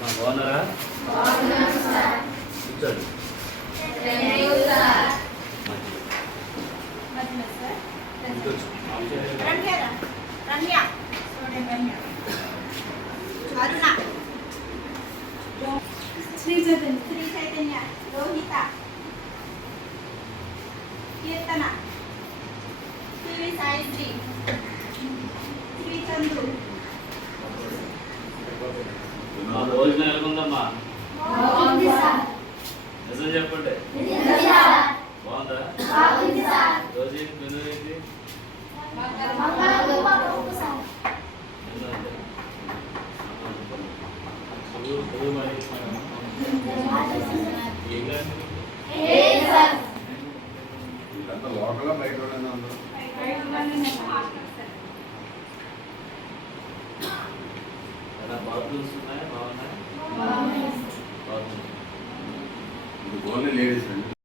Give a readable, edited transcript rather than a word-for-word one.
బాగున్నారా? కూర్చోండి. శ్రీ చైతన్య రోహిత కీర్తన శ్రీ సాయిశ్రీ శ్రీ చందు భోజనం ఎలాగుందమ్మా? నిజం చెప్పండి. బాగుందా? రోజు మెనూ ఏంటి? లోకల్ బయట బాత్రూమ్స్ ఉన్నాయా? బాగున్నాయి. ఓన్లీ లేడీస్ అండి.